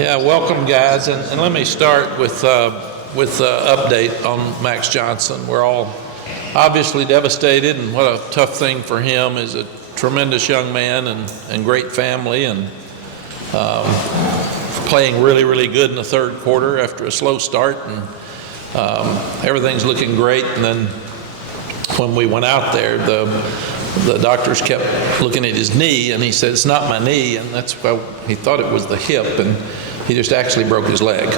Yeah, welcome guys, and let me start with update on Max Johnson. We're all obviously devastated, and what a tough thing for him. Is a tremendous young man and great family, and playing really good in the third quarter after a slow start, and everything's looking great. And then when we went out there, the doctors kept looking at his knee, and he said, "It's not my knee," and that's why he thought it was the hip, and he just actually broke his leg.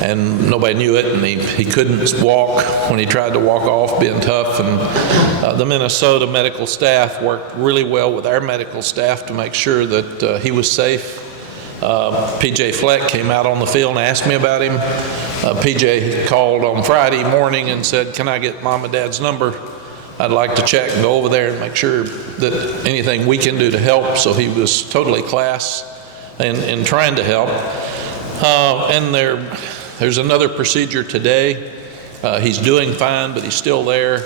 And nobody knew it, and he couldn't walk when he tried to walk off, being tough. And the Minnesota medical staff worked really well with our medical staff to make sure that he was safe. PJ Fleck came out on the field and asked me about him. PJ called on Friday morning and said, "Can I get Mom and Dad's number? I'd like to check and go over there and make sure that anything we can do to help." So he was totally class in trying to help. And there's another procedure today. He's doing fine, but he's still there.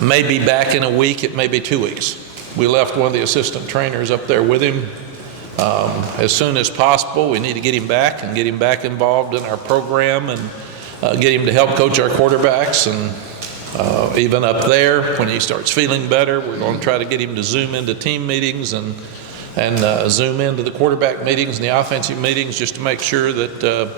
May be back in a week, it may be 2 weeks. We left one of the assistant trainers up there with him. As soon as possible, we need to get him back and get him back involved in our program, and get him to help coach our quarterbacks. And even up there, when he starts feeling better, we're going to try to get him to zoom into team meetings and zoom into the quarterback meetings and the offensive meetings, just to make sure that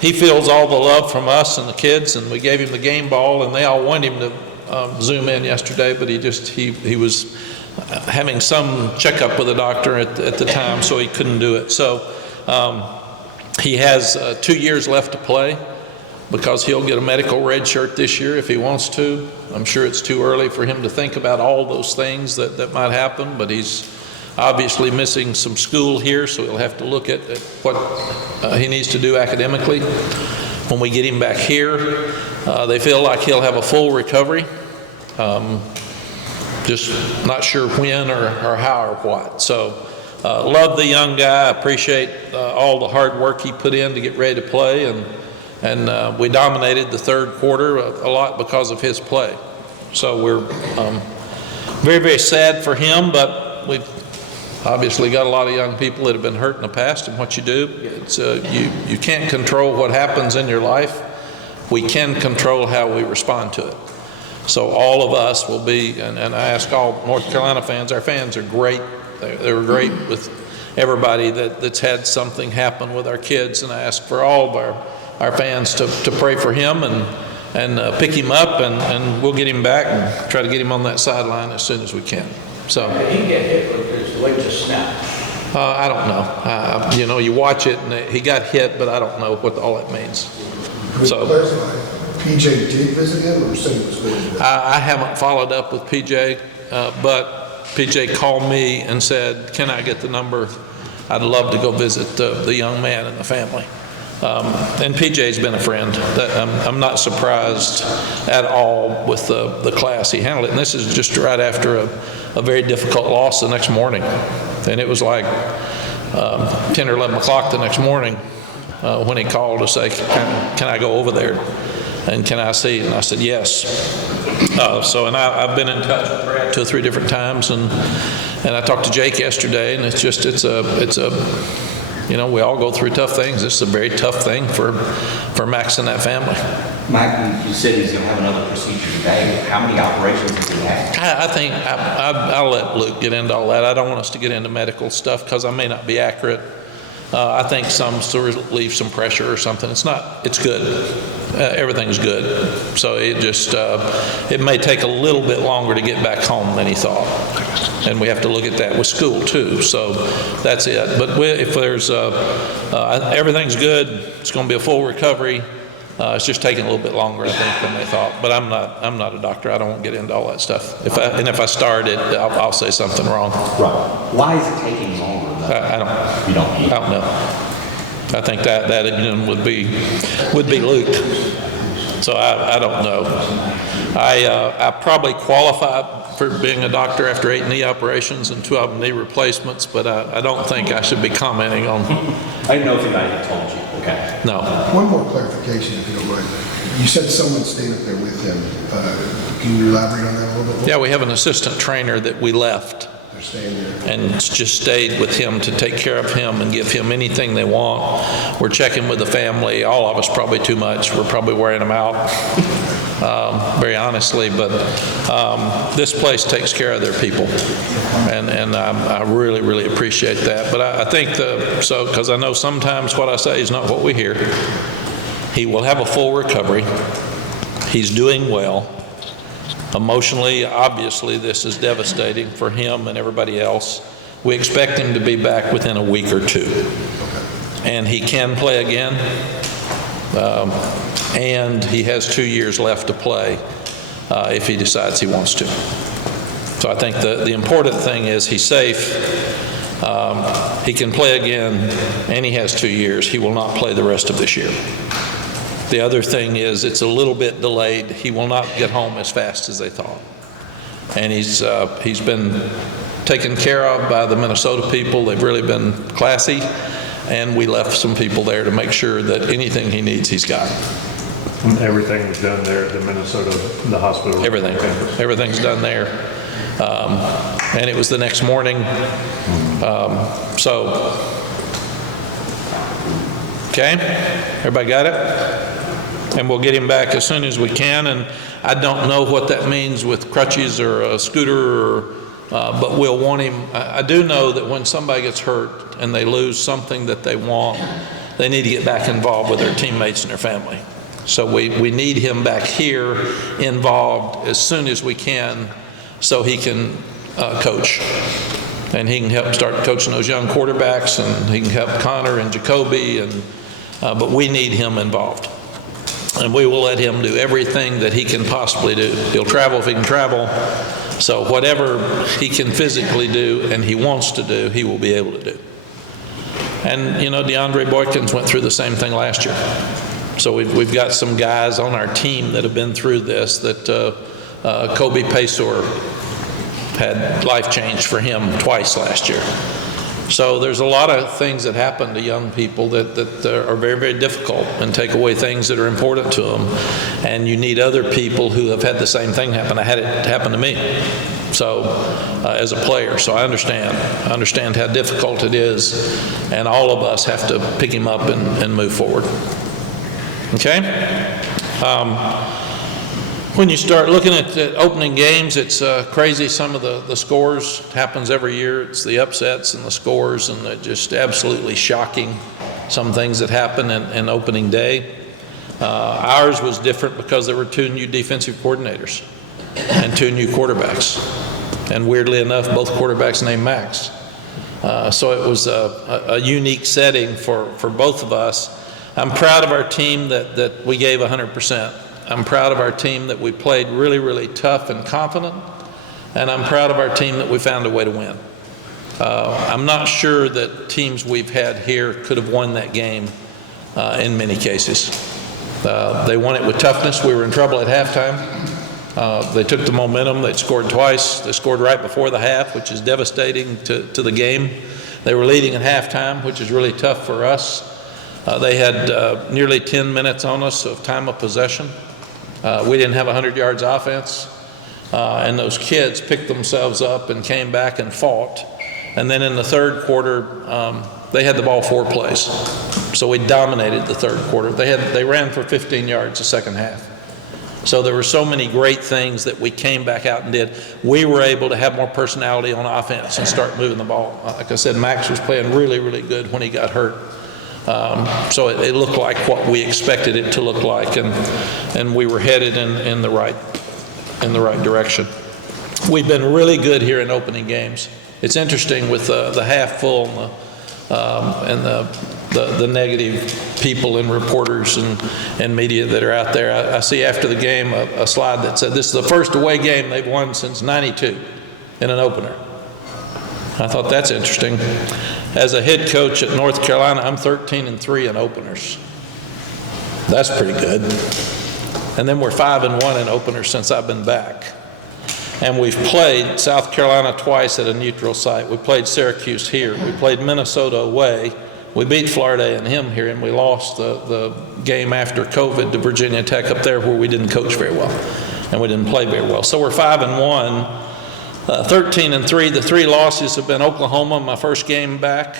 he feels all the love from us and the kids. And we gave him the game ball, and they all wanted him to zoom in yesterday, but he was having some checkup with a doctor at the time, so he couldn't do it. So he has 2 years left to play, because he'll get a medical red shirt this year if he wants to. I'm sure it's too early for him to think about all those things that might happen, but he's obviously missing some school here, so he'll have to look at what he needs to do academically. When we get him back here, they feel like he'll have a full recovery. Just not sure when or how or what. So love the young guy, appreciate all the hard work he put in to get ready to play, and we dominated the third quarter a lot because of his play. So we're very sad for him, but we've obviously got a lot of young people that have been hurt in the past. And what you do, it's you can't control what happens in your life. We can control how we respond to it. So all of us will be, and I ask all North Carolina fans, our fans are great. They were great with everybody that's had something happen with our kids, and I ask for all of our fans to pray for him and pick him up, and we'll get him back and try to get him on that sideline as soon as we can. So did he get hit with his leg just snapped? I don't know. You watch it, and he got hit, but I don't know what all that means. So PJ did visit him, or said he was going to visit? I haven't followed up with PJ, but PJ called me and said, "Can I get the number? I'd love to go visit the young man and the family." And PJ's been a friend. I'm not surprised at all with the class he handled it. And this is just right after a very difficult loss the next morning. And it was like 10 or 11 o'clock the next morning when he called to say, can I go over there? And can I see? And I said, yes. And I've been in touch with Brad 2 or 3 different times, and I talked to Jake yesterday, and it's a we all go through tough things. This is a very tough thing for Max and that family. Mike, you said he's going to have another procedure today. How many operations does he have? I think I'll let Luke get into all that. I don't want us to get into medical stuff because I may not be accurate. I think some to relieve some pressure or something. It's good. Everything's good. So it may take a little bit longer to get back home than he thought. And we have to look at that with school too. So that's it. But if there's, everything's good, it's going to be a full recovery. It's just taking a little bit longer, I think, than they thought. But I'm not a doctor. I don't want to get into all that stuff. If I start it, I'll say something wrong. Right. Why is it taking longer? I don't. You don't. I don't know. I think that again would be Luke. So I don't know. I probably qualify for being a doctor after 8 knee operations and 2 of them knee replacements, but I don't think I should be commenting on. I didn't know if anybody had told you. Okay. No. One more clarification, if you don't mind. You said someone stayed up there with him. Can you elaborate on that a little bit more? Yeah, we have an assistant trainer that we left. They're staying there. and just stayed with him to take care of him and give him anything they want. We're checking with the family, all of us probably too much. We're probably wearing them out, very honestly, but this place takes care of their people, and I really, really appreciate that. But I think because I know sometimes what I say is not what we hear. He will have a full recovery. He's doing well. Emotionally, obviously, this is devastating for him and everybody else. We expect him to be back within a week or two. And he can play again. And he has 2 years left to play if he decides he wants to. So I think the important thing is he's safe. He can play again, and he has 2 years. He will not play the rest of this year. The other thing is it's a little bit delayed. He will not get home as fast as they thought. And he's been taken care of by the Minnesota people. They've really been classy. And we left some people there to make sure that anything he needs, he's got. Everything was done there at the Minnesota, the hospital. Everything. Everything's done there. And it was the next morning. Okay, everybody got it? And we'll get him back as soon as we can. And I don't know what that means with crutches or a scooter, but we'll want him. I do know that when somebody gets hurt and they lose something that they want, they need to get back involved with their teammates and their family. So we need him back here involved as soon as we can so he can coach. And he can help start coaching those young quarterbacks, and he can help Connor and Jacoby, but we need him involved. And we will let him do everything that he can possibly do. He'll travel if he can travel. So whatever he can physically do and he wants to do, he will be able to do. And, DeAndre Boykins went through the same thing last year. So we've got some guys on our team that have been through this, that Kobe Paysour had life change for him twice last year. So there's a lot of things that happen to young people that are very, very difficult and take away things that are important to them. And you need other people who have had the same thing happen. I had it happen to me. So as a player, so I understand how difficult it is, and all of us have to pick him up and move forward. Okay? When you start looking at the opening games, it's crazy. Some of the scores happens every year. It's the upsets and the scores, and they're just absolutely shocking. Some things that happen in opening day. Ours was different because there were 2 new defensive coordinators and 2 new quarterbacks. And weirdly enough, both quarterbacks named Macks. So it was a unique setting for both of us. I'm proud of our team that we gave 100%. I'm proud of our team that we played really, really tough and confident, and I'm proud of our team that we found a way to win. I'm not sure that teams we've had here could have won that game in many cases. They won it with toughness. We were in trouble at halftime. They took the momentum. They scored twice. They scored right before the half, which is devastating to the game. They were leading at halftime, which is really tough for us. They had nearly 10 minutes on us of time of possession. We didn't have 100 yards offense, and those kids picked themselves up and came back and fought. And then in the third quarter, they had the ball 4 plays. So we dominated the third quarter. They ran for 15 yards the second half. So there were so many great things that we came back out and did. We were able to have more personality on offense and start moving the ball. Like I said, Max was playing really, really good when he got hurt. So it looked like what we expected it to look like, and we were headed in the right direction. We've been really good here in opening games. It's interesting with the half full and the negative people and reporters and media that are out there. I see after the game a slide that said this is the first away game they've won since '92 in an opener. I thought that's interesting. As a head coach at North Carolina, I'm 13-3 in openers. That's pretty good. And then we're 5-1 in openers since I've been back. And we've played South Carolina twice at a neutral site. We played Syracuse here. We played Minnesota away. We beat Florida A&M here, and we lost the game after COVID to Virginia Tech up there where we didn't coach very well and we didn't play very well. So we're 5-1. 13-3. The 3 losses have been Oklahoma, my first game back,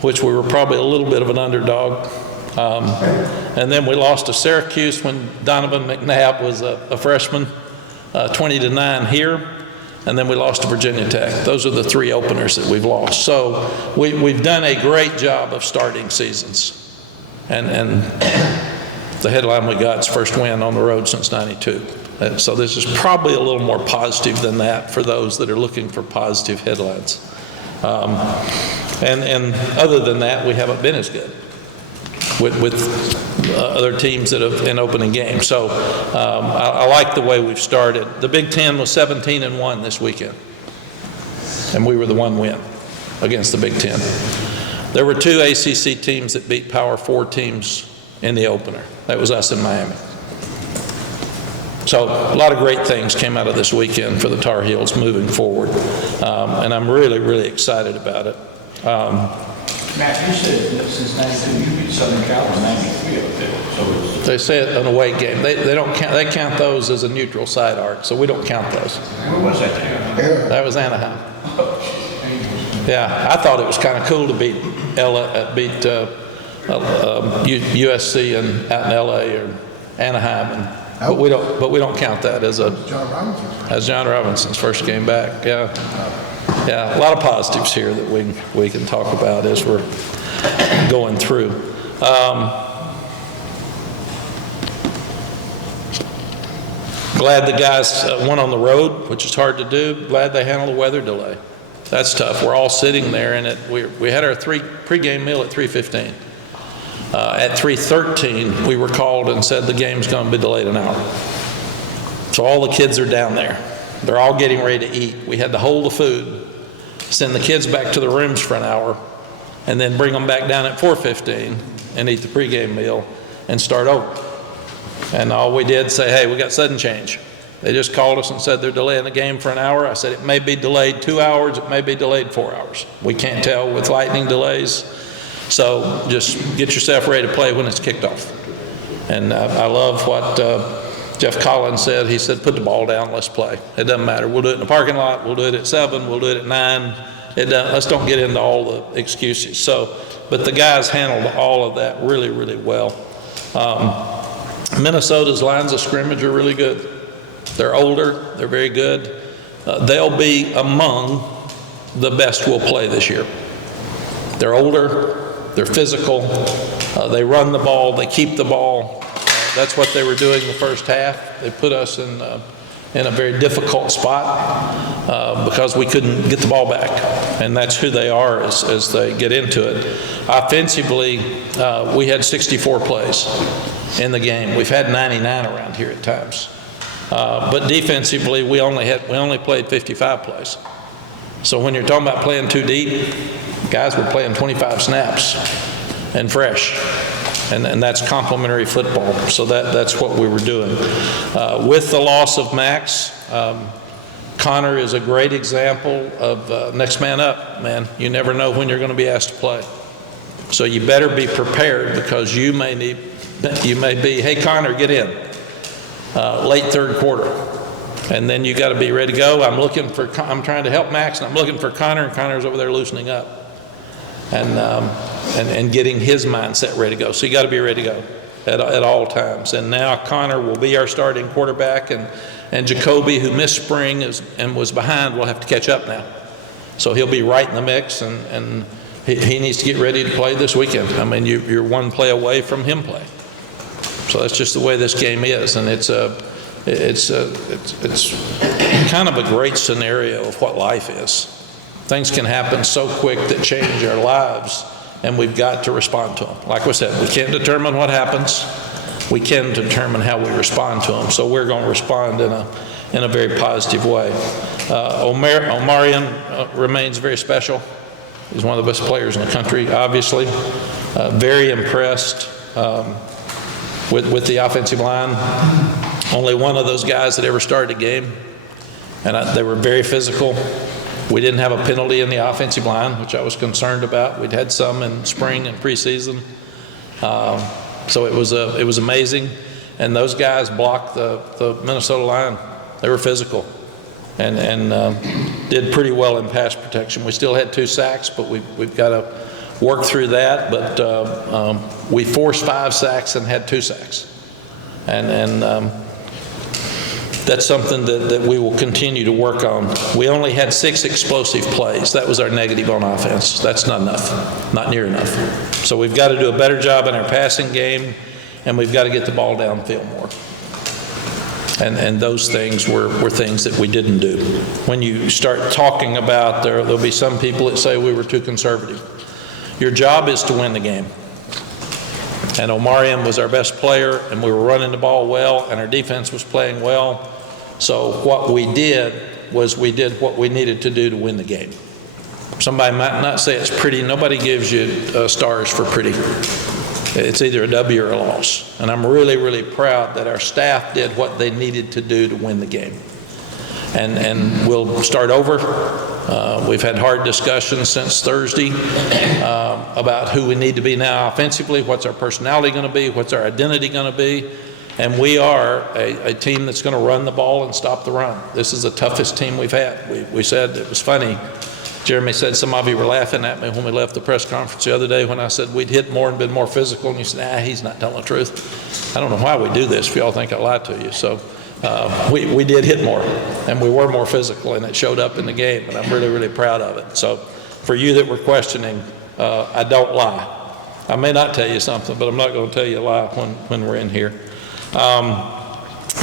which we were probably a little bit of an underdog. And then we lost to Syracuse when Donovan McNabb was a freshman, 20-9 here. And then we lost to Virginia Tech. Those are the 3 openers that we've lost. So we've done a great job of starting seasons. And the headline we got is first win on the road since '92. And so this is probably a little more positive than that for those that are looking for positive headlines. And other than that, we haven't been as good with other teams that have in opening games. So I like the way we've started. The Big Ten was 17-1 this weekend, and we were the 1 win against the Big Ten. There were 2 ACC teams that beat Power 4 teams in the opener. That was us in Miami. So a lot of great things came out of this weekend for the Tar Heels moving forward, and I'm really, really excited about it. Matt, you said that since '92 you beat Southern Cal in '93 up there. So They say it an away game. They don't count. They count those as a neutral side arc, so we don't count those. where was that there? That was Anaheim. Yeah, I thought it was kind of cool to beat USC and out in LA or Anaheim, but we don't count that as John Robinson's first game back. Yeah, a lot of positives here that we can talk about as we're going through. Glad the guys went on the road, which is hard to do. Glad they handled the weather delay. That's tough. We're all sitting there, and we had our pregame meal at 3:15. At 3:13, we were called and said the game's going to be delayed an hour. So all the kids are down there. They're all getting ready to eat. We had to hold the food, send the kids back to the rooms for an hour, and then bring them back down at 4:15 and eat the pregame meal and start over. And all we did say, hey, we got sudden change. They just called us and said they're delaying the game for an hour. I said it may be delayed 2 hours, it may be delayed 4 hours. We can't tell with lightning delays. So just get yourself ready to play when it's kicked off. And I love what Jeff Collins said. He said, put the ball down, let's play. It doesn't matter. We'll do it in the parking lot, we'll do it at 7, we'll do it at 9. Let's don't get into all the excuses. But the guys handled all of that really, really well. Minnesota's lines of scrimmage are really good. They're older, they're very good. They'll be among the best we'll play this year. They're older, they're physical, they run the ball, they keep the ball. That's what they were doing the first half. They put us in a very difficult spot because we couldn't get the ball back. And that's who they are as they get into it. Offensively, we had 64 plays in the game. We've had 99 around here at times. But defensively, we only played 55 plays. So when you're talking about playing too deep, guys were playing 25 snaps and fresh. And that's complementary football. So that's what we were doing. With the loss of Mack, Connor is a great example of next man up, man. You never know when you're going to be asked to play. So you better be prepared because you may be, hey, Connor, get in. Late third quarter. And then you got to be ready to go. I'm trying to help Max, and I'm looking for Connor, and Connor's over there loosening up and getting his mindset ready to go. So you got to be ready to go at all times. And now Connor will be our starting quarterback, and Jacoby, who missed spring and was behind, will have to catch up now. So he'll be right in the mix, and he needs to get ready to play this weekend. I mean, you're one play away from him playing. So that's just the way this game is, and it's kind of a great scenario of what life is. Things can happen so quick that change our lives, and we've got to respond to them. Like we said, we can't determine what happens. We can determine how we respond to them. So we're going to respond in a very positive way. Omarion remains very special. He's one of the best players in the country, obviously. Very impressed with the offensive line. Only one of those guys that ever started a game, and they were very physical. We didn't have a penalty in the offensive line, which I was concerned about. We'd had some in spring and preseason, so it was amazing. And those guys blocked the Minnesota line. They were physical, and did pretty well in pass protection. We still had 2 sacks, but we've got to work through that. But we forced 5 sacks and had 2 sacks, and that's something that we will continue to work on. We only had 6 explosive plays. That was our negative on offense. That's not enough, not near enough. So we've got to do a better job in our passing game, and we've got to get the ball downfield more. And those things were things that we didn't do. When you start talking about, there'll be some people that say we were too conservative. Your job is to win the game. And Omarion was our best player, and we were running the ball well, and our defense was playing well. So what we did was we did what we needed to do to win the game. Somebody might not say it's pretty. Nobody gives you stars for pretty. It's either a W or a loss. And I'm really, really proud that our staff did what they needed to do to win the game. And we'll start over. We've had hard discussions since Thursday about who we need to be now offensively, what's our personality going to be, what's our identity going to be. And we are a team that's going to run the ball and stop the run. This is the toughest team we've had. We said, it was funny, Jeremy said some of you were laughing at me when we left the press conference the other day when I said we'd hit more and been more physical, and you said, he's not telling the truth. I don't know why we do this if y'all think I lied to you. So we did hit more, and we were more physical, and it showed up in the game, and I'm really, really proud of it. So for you that were questioning, I don't lie. I may not tell you something, but I'm not going to tell you a lie when we're in here.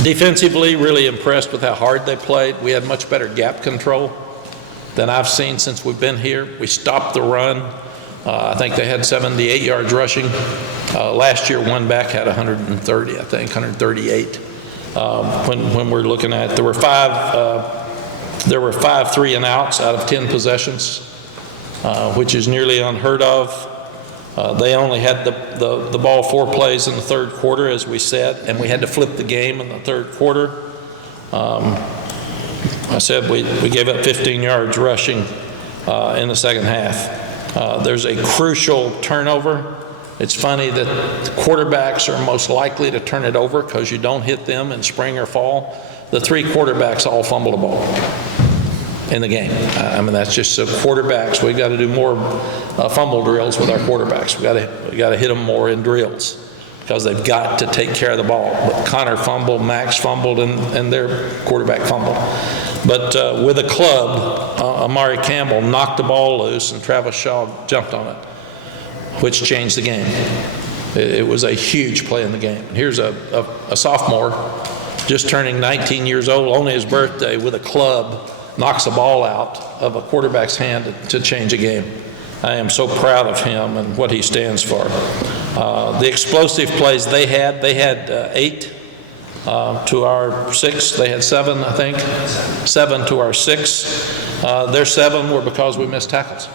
Defensively, really impressed with how hard they played. We had much better gap control than I've seen since we've been here. We stopped the run. I think they had 78 yards rushing. Last year, one back had 130, I think, 138. When we're looking at it, there were 5 3 and outs out of 10 possessions, which is nearly unheard of. They only had the ball 4 plays in the third quarter, as we said, and we had to flip the game in the third quarter. I said we gave up 15 yards rushing in the second half. There's a crucial turnover. It's funny that the quarterbacks are most likely to turn it over because you don't hit them in spring or fall. The 3 quarterbacks all fumble the ball in the game. I mean, that's just so quarterbacks. We've got to do more fumble drills with our quarterbacks. We got to hit them more in drills because they've got to take care of the ball. But Connor fumbled, Max fumbled, and their quarterback fumbled. But with a club, Amari Campbell knocked the ball loose, and Travis Shaw jumped on it, which changed the game. It was a huge play in the game. Here's a sophomore, just turning 19 years old, only his birthday, with a club, knocks a ball out of a quarterback's hand to change a game. I am so proud of him and what he stands for. The explosive plays they had 8 to our 6. They had 7, I think. 7 to our 6. Their 7 were because we missed tackles.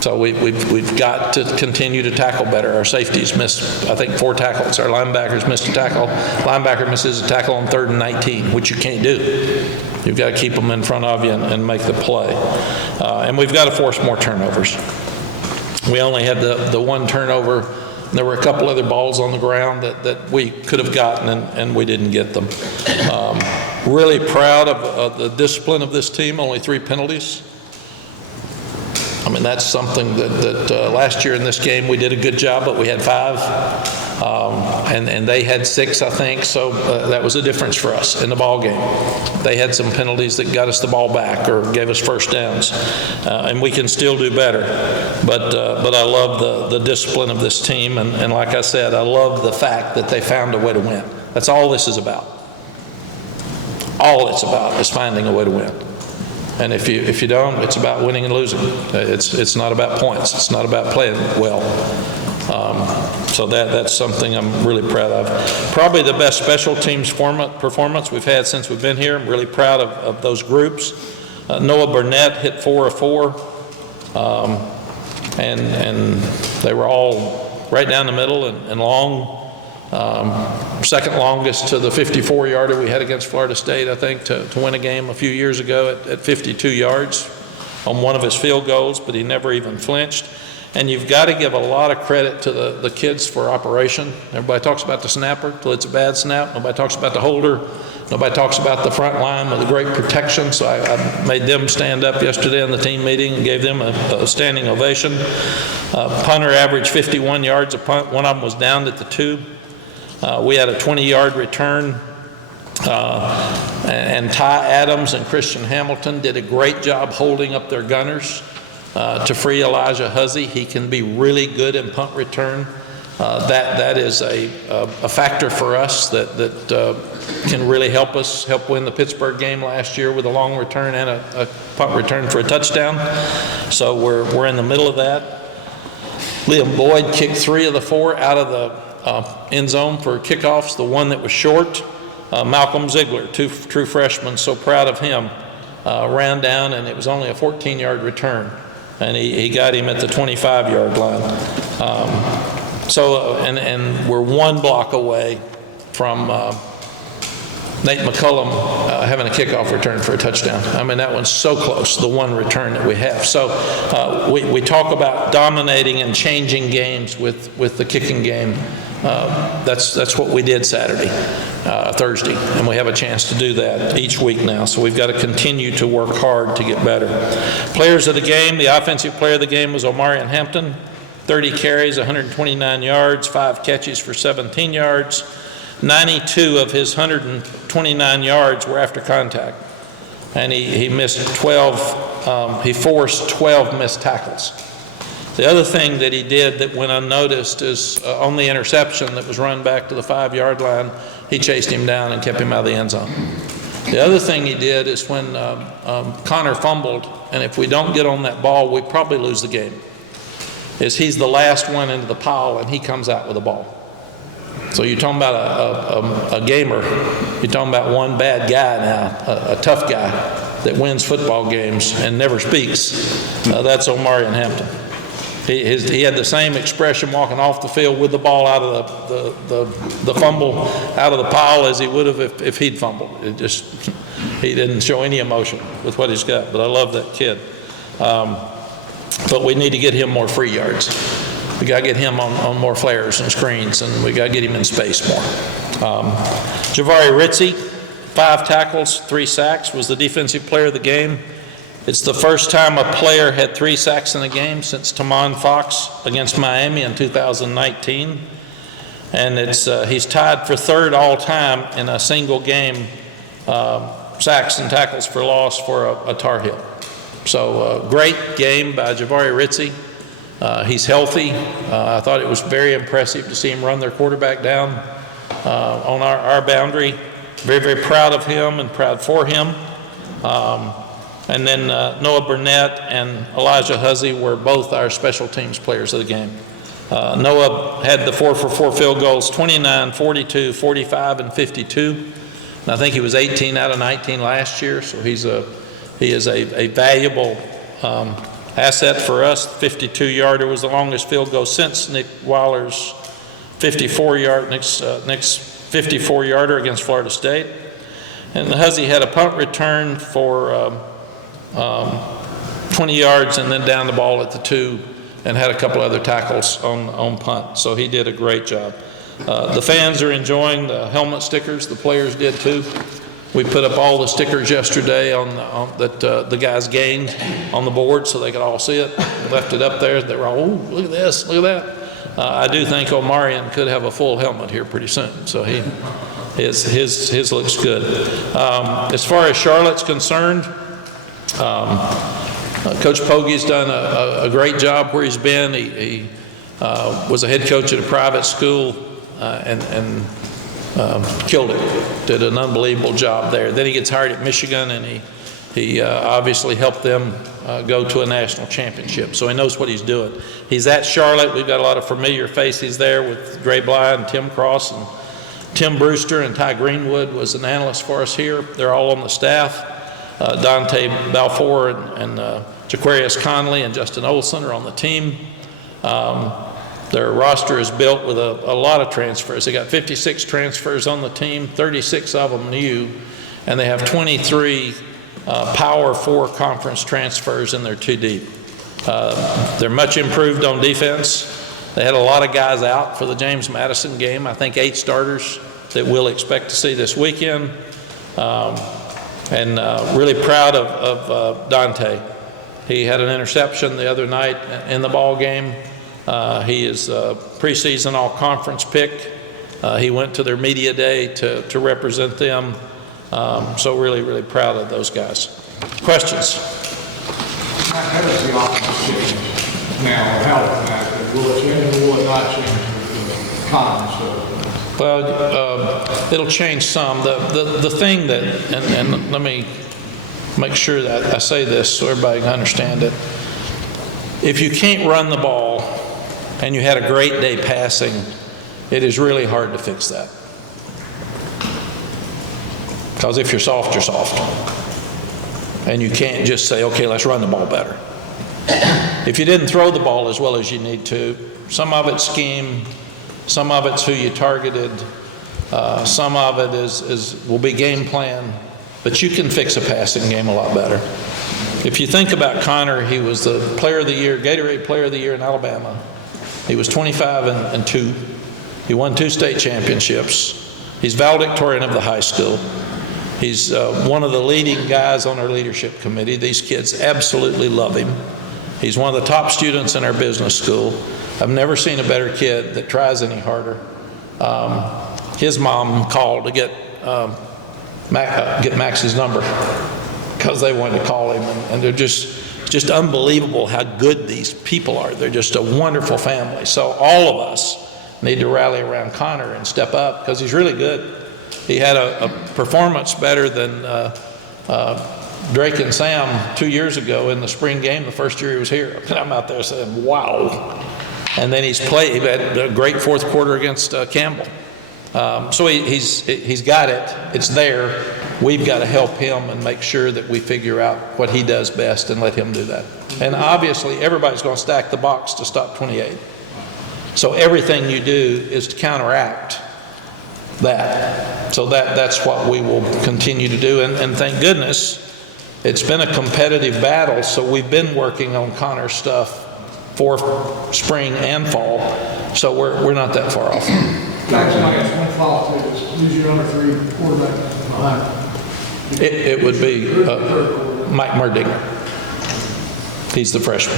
So we've got to continue to tackle better. Our safeties missed, I think, 4 tackles. Our linebackers missed a tackle. Linebacker misses a tackle on 3rd and 19, which you can't do. You've got to keep them in front of you and make the play. And we've got to force more turnovers. We only had the 1 turnover. There were a couple other balls on the ground that we could have gotten, and we didn't get them. Really proud of the discipline of this team. Only 3 penalties. I mean, that's something that last year in this game we did a good job, but we had 5, and they had 6, I think. So that was a difference for us in the ball game. They had some penalties that got us the ball back or gave us first downs, and we can still do better. But I love the discipline of this team, and like I said, I love the fact that they found a way to win. That's all this is about. All it's about is finding a way to win. And if you don't, it's about winning and losing. It's not about points. It's not about playing well. So that's something I'm really proud of. Probably the best special teams performance we've had since we've been here. I'm really proud of those groups. Noah Burnett hit 4 of 4, and they were all right down the middle and long. Second longest to the 54-yarder we had against Florida State, I think, to win a game a few years ago at 52 yards on one of his field goals, but he never even flinched. And you've got to give a lot of credit to the kids for operation. Everybody talks about the snapper till it's a bad snap. Nobody talks about the holder. Nobody talks about the front line with a great protection. So I made them stand up yesterday in the team meeting and gave them a standing ovation. Punter averaged 51 yards a punt. One of them was downed at the 2. We had a 20-yard return. And Ty Adams and Christian Hamilton did a great job holding up their gunners to free Elijah Huzzy. He can be really good in punt return. That is a factor for us that can really help us help win the Pittsburgh game last year with a long return and a punt return for a touchdown. So we're in the middle of that. Liam Boyd kicked 3 of the 4 out of the end zone for kickoffs. The one that was short, Malcolm Ziegler, true freshman, so proud of him, ran down, and it was only a 14-yard return. And he got him at the 25-yard line. And we're 1 block away from Nate McCullum having a kickoff return for a touchdown. I mean, that one's so close, the one return that we have. So we talk about dominating and changing games with the kicking game. That's what we did Thursday, and we have a chance to do that each week now. So we've got to continue to work hard to get better. Players of the game, the offensive player of the game was Omarion Hampton, 30 carries, 129 yards, 5 catches for 17 yards. 92 of his 129 yards were after contact, and he missed 12. He forced 12 missed tackles. The other thing that he did that went unnoticed is on the interception that was run back to the 5-yard line, he chased him down and kept him out of the end zone. The other thing he did is when Connor fumbled, and if we don't get on that ball, we probably lose the game, is he's the last one into the pile, and he comes out with the ball. So you're talking about a gamer. You're talking about one bad guy now, a tough guy that wins football games and never speaks. That's Omarion Hampton. He had the same expression walking off the field with the ball out of the fumble out of the pile as he would have if he'd fumbled. He didn't show any emotion with what he's got, but I love that kid. But we need to get him more free yards. We got to get him on more flares and screens, and we got to get him in space more. Javari Ritzie, 5 tackles, 3 sacks, was the defensive player of the game. It's the first time a player had 3 sacks in a game since Tamon Fox against Miami in 2019. And he's tied for 3rd all time in a single game sacks and tackles for loss for a Tar Heel. So great game by Javari Ritzie. He's healthy. I thought it was very impressive to see him run their quarterback down on our boundary. Very, very proud of him and proud for him. And then Noah Burnett and Elijah Huzzy were both our special teams players of the game. Noah had the 4-for-4 field goals, 29, 42, 45, and 52. And I think he was 18 out of 19 last year, so he is a valuable asset for us. 52-yarder was the longest field goal since Nick Weiler's 54-yard, next 54-yarder against Florida State. And Huzzy had a punt return for 20 yards and then down the ball at the 2 and had a couple other tackles on punt. So he did a great job. The fans are enjoying the helmet stickers. The players did too. We put up all the stickers yesterday that the guys gained on the board so they could all see it. We left it up there. They were all, "Oh, look at this, look at that." I do think Omarion could have a full helmet here pretty soon. So his looks good. As far as Charlotte's concerned, Coach Pogge's done a great job where he's been. He was a head coach at a private school and killed it. Did an unbelievable job there. Then he gets hired at Michigan, and he obviously helped them go to a national championship. So he knows what he's doing. He's at Charlotte. We've got a lot of familiar faces there with Dre Bly and Tim Cross and Tim Brewster, and Ty Greenwood was an analyst for us here. They're all on the staff. Dante Balfour and Jaquarius Conley and Justin Olson are on the team. Their roster is built with a lot of transfers. They got 56 transfers on the team, 36 of them new, and they have 23 Power 4 conference transfers in their 2 deep. They're much improved on defense. They had a lot of guys out for the James Madison game. I think 8 starters that we'll expect to see this weekend. And really proud of Dante. He had an interception the other night in the ball game. He is a preseason all-conference pick. He went to their media day to represent them. So really, really proud of those guys. Questions? How does the offense change now, or how will it change or will it not change with the Connor stuff? Well, it'll change some. The thing that, and let me make sure that I say this so everybody can understand it. If you can't run the ball and you had a great day passing, it is really hard to fix that. Because if you're soft, you're soft. And you can't just say, okay, let's run the ball better. If you didn't throw the ball as well as you need to, some of it's scheme, some of it's who you targeted, some of it will be game plan, but you can fix a passing game a lot better. If you think about Connor, he was the player of the year, Gatorade player of the year in Alabama. He was 25-2. He won 2 state championships. He's valedictorian of the high school. He's one of the leading guys on our leadership committee. These kids absolutely love him. He's one of the top students in our business school. I've never seen a better kid that tries any harder. His mom called to get Max's number because they wanted to call him, and they're just unbelievable how good these people are. They're just a wonderful family. So all of us need to rally around Connor and step up because he's really good. He had a performance better than Drake and Sam 2 years ago in the spring game, the first year he was here. And I'm out there saying, wow. And then he had a great fourth quarter against Campbell. So he's got it. It's there. We've got to help him and make sure that we figure out what he does best and let him do that. And obviously, everybody's going to stack the box to stop 28. So everything you do is to counteract that. So that's what we will continue to do. And thank goodness, it's been a competitive battle, so we've been working on Connor's stuff for spring and fall. So we're not that far off. Max, I guess one follow-up to this. Who's your number 3 quarterback behind? It would be Mike Merdinger. He's the freshman.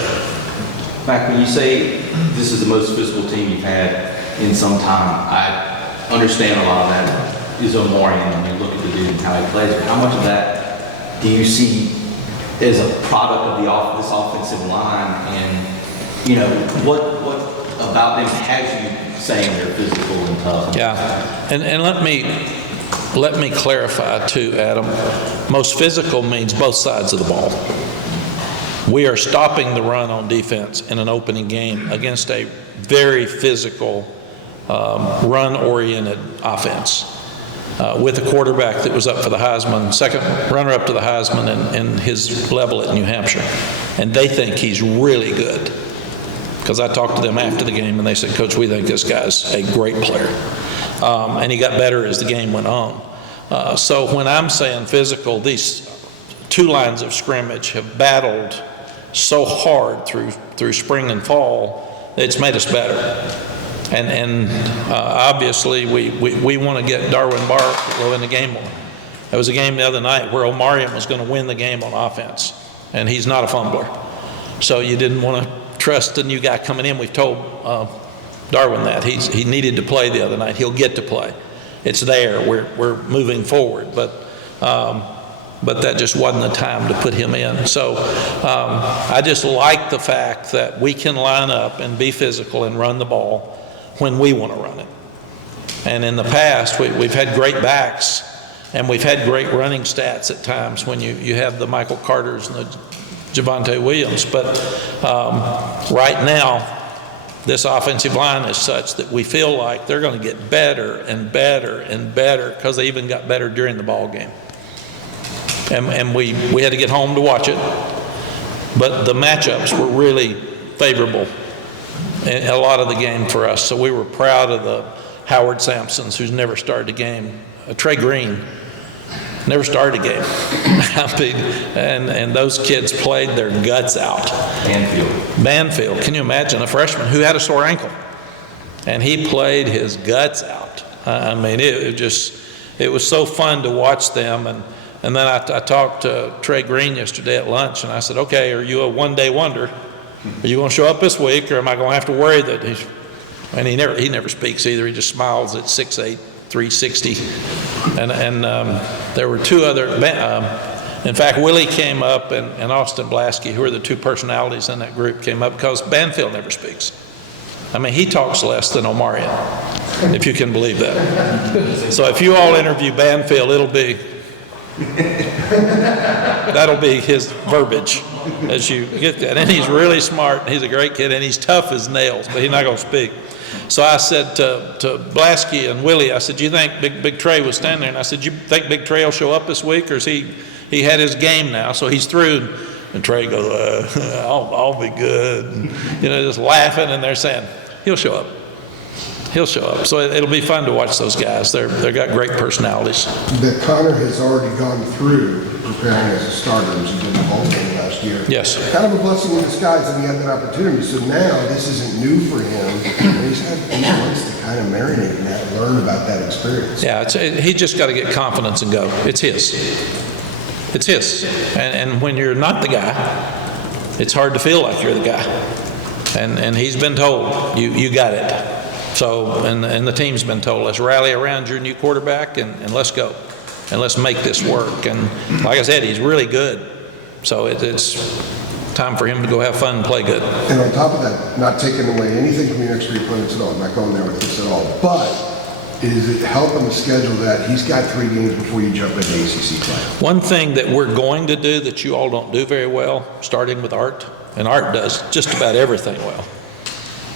Mack, when you say this is the most physical team you've had in some time, I understand a lot of that is Omarion when you look at the dude and how he plays, but how much of that do you see as a product of this offensive line? And, you know, what about them has you saying they're physical and tough? Yeah, and let me clarify too, Adam. Most physical means both sides of the ball. We are stopping the run on defense in an opening game against a very physical, run-oriented offense with a quarterback that was up for the Heisman, second runner-up to the Heisman in his level at New Hampshire. And they think he's really good. Because I talked to them after the game and they said, Coach, we think this guy's a great player. And he got better as the game went on. So when I'm saying physical, these 2 lines of scrimmage have battled so hard through spring and fall, it's made us better. And obviously we want to get Darwin Barlow in the game more. There was a game the other night where Omarion was going to win the game on offense, and he's not a fumbler. So you didn't want to trust the new guy coming in. We've told Darwin that. He needed to play the other night. He'll get to play. It's there. We're moving forward. But that just wasn't the time to put him in. So I just like the fact that we can line up and be physical and run the ball when we want to run it. And in the past, we've had great backs, and we've had great running stats at times when you have the Michael Carters and the Javonte Williams. But right now, this offensive line is such that we feel like they're going to get better and better and better because they even got better during the ball game. And we had to get home to watch it. But the matchups were really favorable in a lot of the game for us. So we were proud of the Howard Sampsons, who's never started a game. Trey Green never started a game. I mean, and those kids played their guts out. Banfield, can you imagine a freshman who had a sore ankle? And he played his guts out. I mean, it was so fun to watch them. And then I talked to Trey Green yesterday at lunch, and I said, okay, are you a one-day wonder? Are you going to show up this week, or am I going to have to worry that he's... And he never speaks either. He just smiles at 6'8", 360. And there were two other... in fact, Willie came up, and Austin Blasky, who are the two personalities in that group, came up because Banfield never speaks. I mean, he talks less than Omarion, if you can believe that. So if you all interview Banfield, it'll be... that'll be his verbiage as you get that. And he's really smart, and he's a great kid, and he's tough as nails, but he's not going to speak. So I said to Blasky and Willie, I said, do you think Big Trey was standing there? And I said, you think Big Trey will show up this week, or is he had his game now, so he's through? And Trey goes, I'll be good. And, just laughing, and they're saying, he'll show up. He'll show up. So it'll be fun to watch those guys. They've got great personalities. That Connor has already gone through preparing as a starter, as he did the ball game last year. Yes. Kind of a blessing in disguise that he had that opportunity. So now this isn't new for him. He's had 8 months to kind of marinate in that, learn about that experience. Yeah, he just got to get confidence and go. It's his. It's his. And when you're not the guy, it's hard to feel like you're the guy. And he's been told, you got it. So, and the team's been told, let's rally around your new quarterback and let's go. And let's make this work. And like I said, he's really good. So it's time for him to go have fun and play good. And on top of that, not taking away anything from your next 3 opponents at all, not going there with this at all, but is it helping the schedule that he's got 3 games before you jump into ACC play? One thing that we're going to do that you all don't do very well, starting with Art, and Art does just about everything well,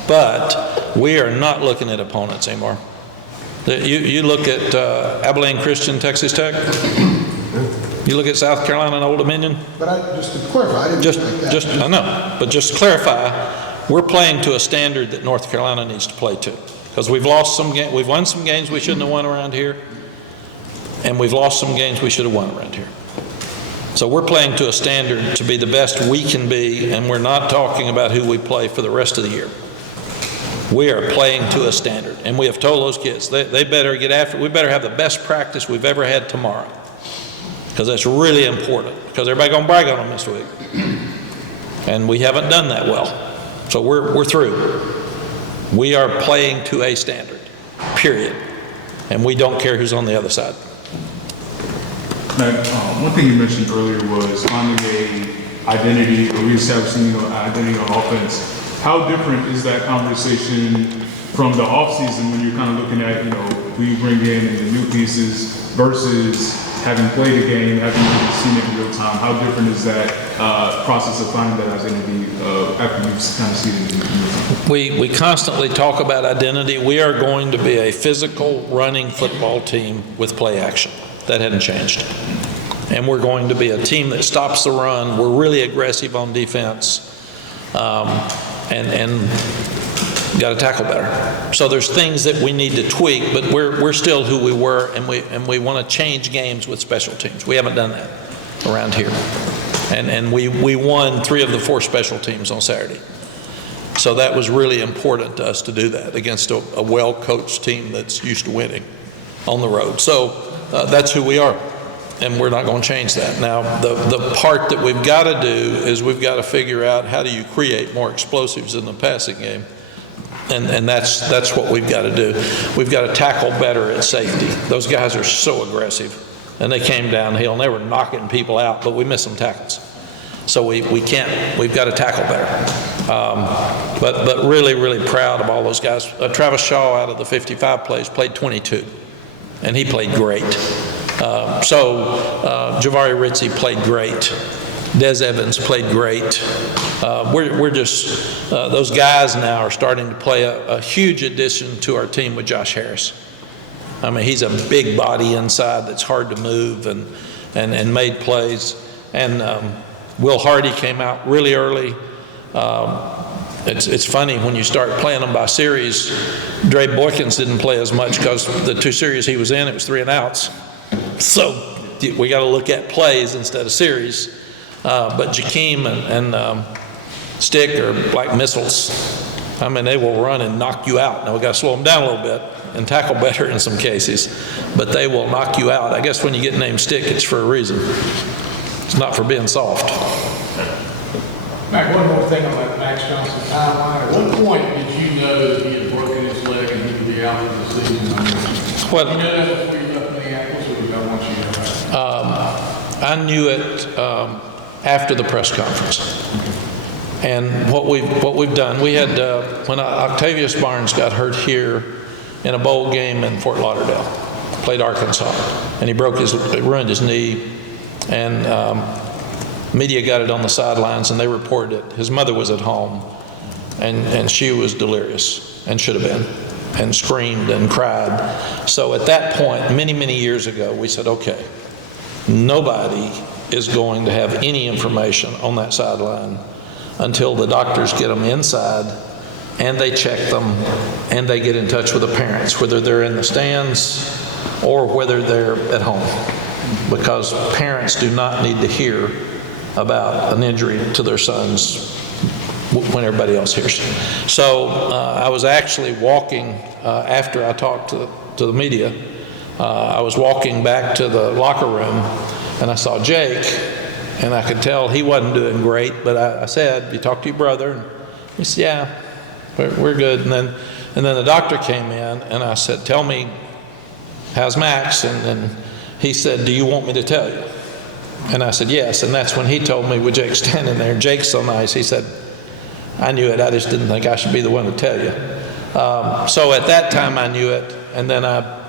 but we are not looking at opponents anymore. You look at Abilene Christian, Texas Tech. You look at South Carolina and Old Dominion. But just to clarify, I didn't like that. I know, but just to clarify, we're playing to a standard that North Carolina needs to play to. Because we've won some games we shouldn't have won around here, and we've lost some games we should have won around here. So we're playing to a standard to be the best we can be, and we're not talking about who we play for the rest of the year. We are playing to a standard, and we have told those kids they better get after it. We better have the best practice we've ever had tomorrow, because that's really important, because everybody's going to brag on them this week. And we haven't done that well. So we're through. We are playing to a standard, period. And we don't care who's on the other side. Matt, one thing you mentioned earlier was finding a identity, or reestablishing an identity on offense. How different is that conversation from the offseason when you're kind of looking at, who you bring in and the new pieces versus having played a game, having seen it in real time? How different is that process of finding that identity after you've kind of seen it in real time? We constantly talk about identity. We are going to be a physical running football team with play action. That hadn't changed. And we're going to be a team that stops the run. We're really aggressive on defense. And got to tackle better. So there's things that we need to tweak, but we're still who we were, and we want to change games with special teams. We haven't done that around here. And we won 3 of the 4 special teams on Saturday. So that was really important to us to do that against a well-coached team that's used to winning on the road. So that's who we are, and we're not going to change that. Now, the part that we've got to do is we've got to figure out how do you create more explosives in the passing game, and that's what we've got to do. We've got to tackle better at safety. Those guys are so aggressive, and they came downhill, and they were knocking people out, but we missed some tackles. So we've got to tackle better. But really, really proud of all those guys. Travis Shaw out of the 55 plays played 22, and he played great. Javari Ritzie played great. Des Evans played great. We're just, those guys now are starting to play a huge addition to our team with Josh Harris. I mean, he's a big body inside that's hard to move and made plays. And Will Hardy came out really early. It's funny when you start playing them by series. Dre Boykins didn't play as much because the 2 series he was in, it was 3 and outs. So we got to look at plays instead of series. But Jakeem and Stick are like missiles. I mean, they will run and knock you out. Now we got to slow them down a little bit and tackle better in some cases, but they will knock you out. I guess when you get named Stick, it's for a reason. It's not for being soft. Mack, one more thing on that Max Johnson timeline. At what point did you know that he had broken his leg and he would be out for the season? Well, you know that before you left Minneapolis, or was that once you got back? I knew it after the press conference. And what we've done, we had, when Octavius Barnes got hurt here in a bowl game in Fort Lauderdale, played Arkansas, and he ruined his knee, and media got it on the sidelines, and they reported it. His mother was at home, and she was delirious, and should have been, and screamed and cried. So at that point, many, many years ago, we said, okay, nobody is going to have any information on that sideline until the doctors get them inside and they check them and they get in touch with the parents, whether they're in the stands or whether they're at home, because parents do not need to hear about an injury to their sons when everybody else hears. So I was actually walking, after I talked to the media, I was walking back to the locker room and I saw Jake, and I could tell he wasn't doing great, but I said, you talked to your brother? And he said, yeah, we're good. And then the doctor came in, and I said, tell me, how's Max? And he said, do you want me to tell you? And I said, yes. And that's when he told me, with Jake standing there, Jake's so nice, he said, I knew it, I just didn't think I should be the one to tell you. So at that time I knew it, and then I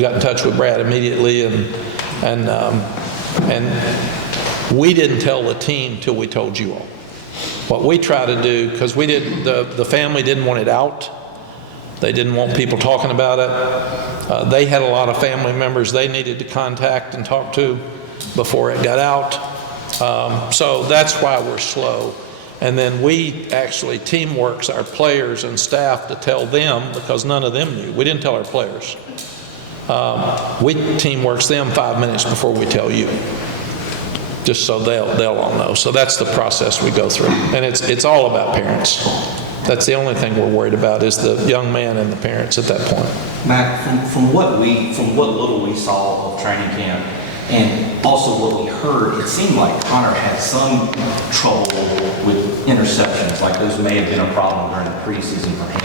got in touch with Brad immediately, and we didn't tell the team till we told you all. What we try to do, because the family didn't want it out. They didn't want people talking about it. They had a lot of family members they needed to contact and talk to before it got out. So that's why we're slow. And then we actually teamworks our players and staff to tell them, because none of them knew. We didn't tell our players. We teamworks them 5 minutes before we tell you, just so they'll all know. So that's the process we go through, and it's all about parents. That's the only thing we're worried about, is the young man and the parents at that point. Mack, from what little we saw of training camp, and also what we heard, it seemed like Connor had some trouble with interceptions, like those may have been a problem during the preseason for him.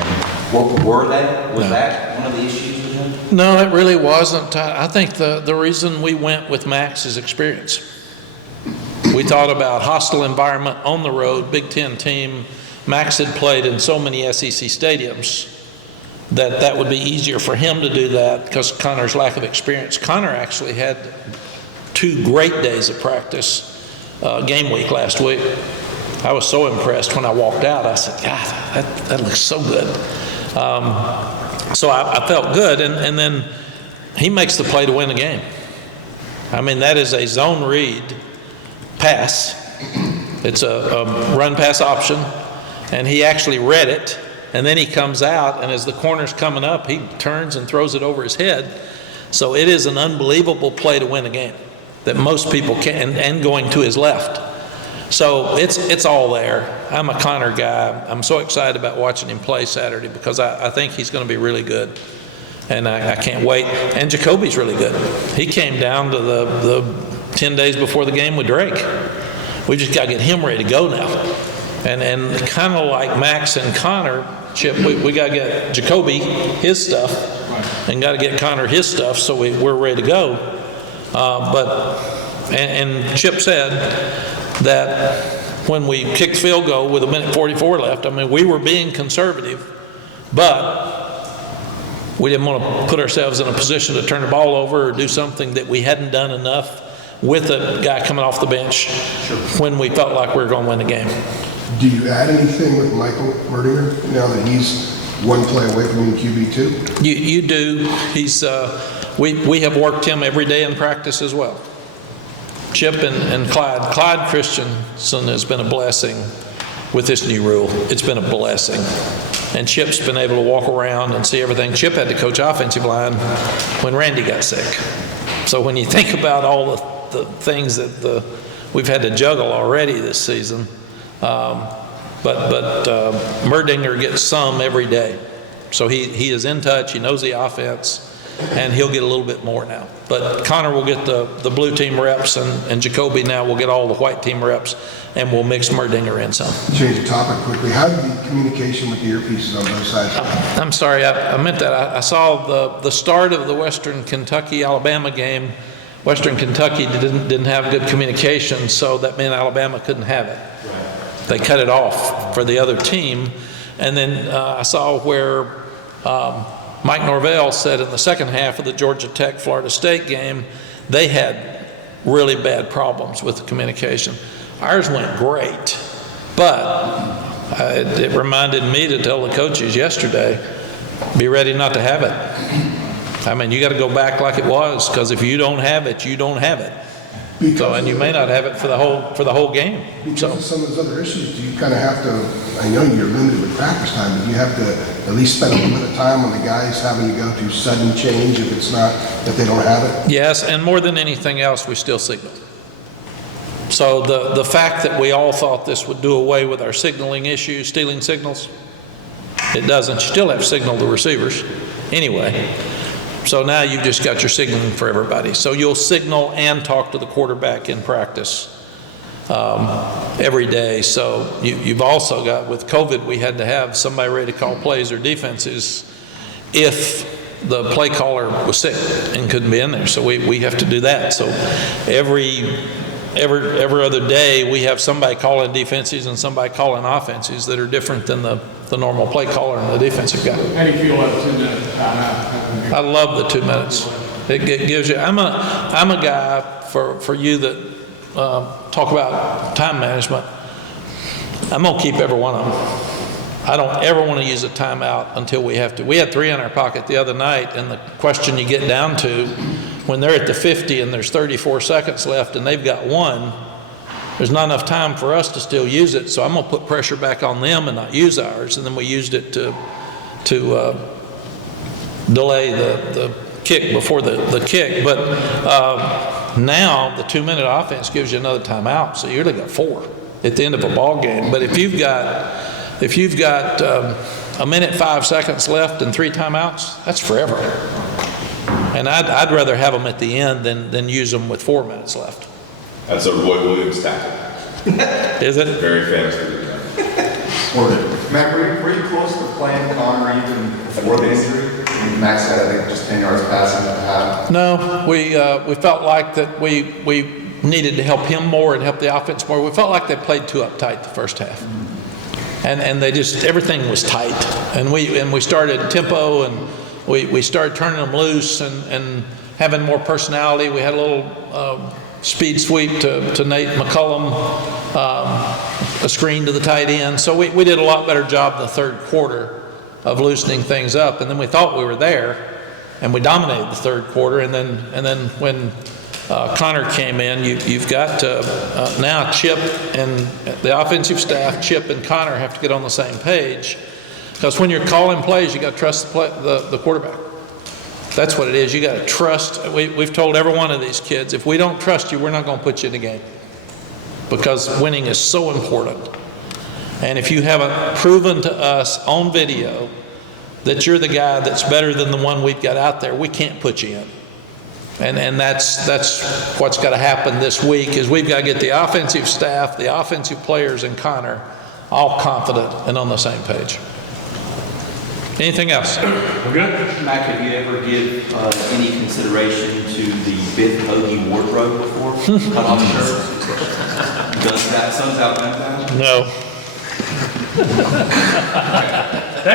Was that one of the issues with him? No, it really wasn't. I think the reason we went with Max is experience. We thought about hostile environment on the road, Big Ten team. Max had played in so many SEC stadiums that would be easier for him to do that, because Connor's lack of experience. Connor actually had 2 great days of practice game week last week. I was so impressed when I walked out. I said, God, that looks so good. So I felt good, and then he makes the play to win the game. I mean, that is a zone read pass. It's a run pass option, and he actually read it, and then he comes out, and as the corner's coming up, he turns and throws it over his head. So it is an unbelievable play to win a game that most people can, and going to his left. So it's all there. I'm a Connor guy. I'm so excited about watching him play Saturday, because I think he's going to be really good, and I can't wait. And Jacoby's really good. He came down to the 10 days before the game with Drake. We just got to get him ready to go now. And kind of like Max and Connor, Chip, we got to get Jacoby his stuff, and got to get Connor his stuff, so we're ready to go. And Chip said that when we kicked field goal with 1:44 left, I mean, we were being conservative, but we didn't want to put ourselves in a position to turn the ball over or do something that we hadn't done enough with a guy coming off the bench when we felt like we were going to win the game. Do you add anything with Michael Merdinger now that he's one play away from being QB2? You do. He's we have worked him every day in practice as well. Chip and Clyde Christensen has been a blessing with this new rule. It's been a blessing. And Chip's been able to walk around and see everything. Chip had to coach offensive line when Randy got sick. So when you think about all the things that we've had to juggle already this season, but Merdinger gets some every day. So he is in touch, he knows the offense, and he'll get a little bit more now. But Connor will get the blue team reps, and Jacoby now will get all the white team reps, and we'll mix Merdinger in some. Change the topic quickly. How did the communication with the earpieces on both sides? I'm sorry, I meant that. I saw the start of the Western Kentucky-Alabama game. Western Kentucky didn't have good communication, so that meant Alabama couldn't have it. They cut it off for the other team. And then I saw where Mike Norvell said in the second half of the Georgia Tech-Florida State game, they had really bad problems with the communication. Ours went great, but it reminded me to tell the coaches yesterday, be ready not to have it. I mean, you got to go back like it was, because if you don't have it, you don't have it. So, and you may not have it for the whole game. Because So of some of those other issues, do you kind of have to, I know you're limited with practice time, but you have to at least spend a little bit of time when the guy's having to go through sudden change if it's not, if they don't have it? yes, and more than anything else, we still signal. So the fact that we all thought this would do away with our signaling issues, stealing signals, it doesn't. You still have to signal the receivers anyway. So now you've just got your signaling for everybody. So you'll signal and talk to the quarterback in practice every day. So you've also got, with COVID, we had to have somebody ready to call plays or defenses if the play caller was sick and couldn't be in there. So we have to do that. So every other day we have somebody calling defenses and somebody calling offenses that are different than the normal play caller and the defensive guy. How do you feel about 2 minute timeout? I love the 2 minutes. It gives you, I'm a guy for you that talk about time management. I'm gonna keep every one of them. I don't ever want to use a timeout until we have to. We had 3 in our pocket the other night, and the question you get down to, when they're at the 50 and there's 34 seconds left and they've got 1, there's not enough time for us to still use it, so I'm going to put pressure back on them and not use ours. And then we used it to delay the kick before the kick. But now the 2 minute offense gives you another timeout, so you only got 4 at the end of a ball game. But if you've got a minute 5 seconds left and 3 timeouts, that's forever. And I'd rather have them at the end than use them with 4 minutes left. That's a Roy Williams tactic. Is it? Very famous. Matt, were you close to playing Connor even before the injury? Max said, I think, just 10 yards passing at the half. No, we felt like that we needed to help him more and help the offense more. We felt like they played too uptight the first half. And they just, everything was tight. And we started tempo, and we started turning them loose and having more personality. We had a little speed sweep to Nate McCullum, a screen to the tight end. So we did a lot better job in the third quarter of loosening things up. And then we thought we were there, and we dominated the third quarter. And then when Connor came in, you've got now Chip and the offensive staff, Chip and Connor, have to get on the same page. Because when you're calling plays, you got to trust the quarterback. That's what it is. You got to trust. We've told every one of these kids, if we don't trust you, we're not going to put you in the game, because winning is so important. And if you haven't proven to us on video that you're the guy that's better than the one we've got out there, we can't put you in. And that's what's got to happen this week, is we've got to get the offensive staff, the offensive players, and Connor all confident and on the same page. Anything else? We're good? Mack, have you ever give any consideration to the Bith Hoagie wardrobe before? Cut off shirts? Does that sun's out that time? No.